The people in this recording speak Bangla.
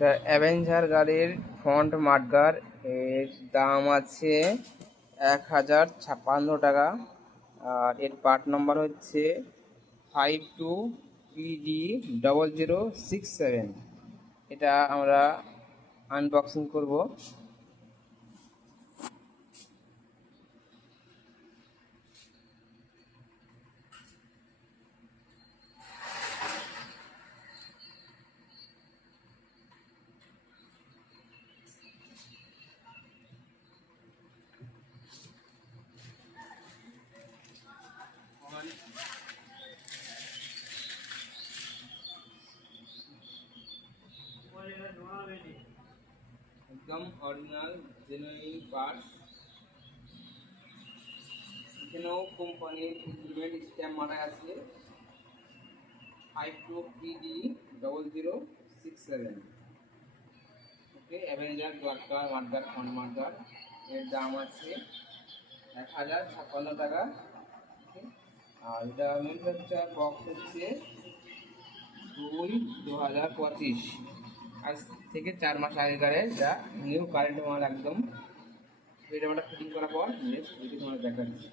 দ্য অ্যাভেঞ্জার গাড়ির ফ্রন্ট মাডগার এর দাম আছে 1056 টাকা। আর এর পার্ট নাম্বার হচ্ছে 52PD0067। এটা আমরা আনবক্সিং করব। একদম অরিজিনাল জেনুইন পার্টস। এখানেও কোম্পানির ইমপ্লিমেন্ট স্ট্যাম্প মারা আছে 52PD0067। ওকে, অ্যাভেঞ্জার মার্কার ফ্রন্ট মার্কার এর দাম আছে 1056 টাকা। ওকে, আর এটা ম্যানুফ্যাকচার বক্স হচ্ছে 2/2025, আজ থেকে 4 মাস আগেকার। যা নিউ কারেন্ট মাল একদম। এটা আমরা ফিটিং করার পর নেক্সট ভিডিও তোমার দেখাচ্ছি।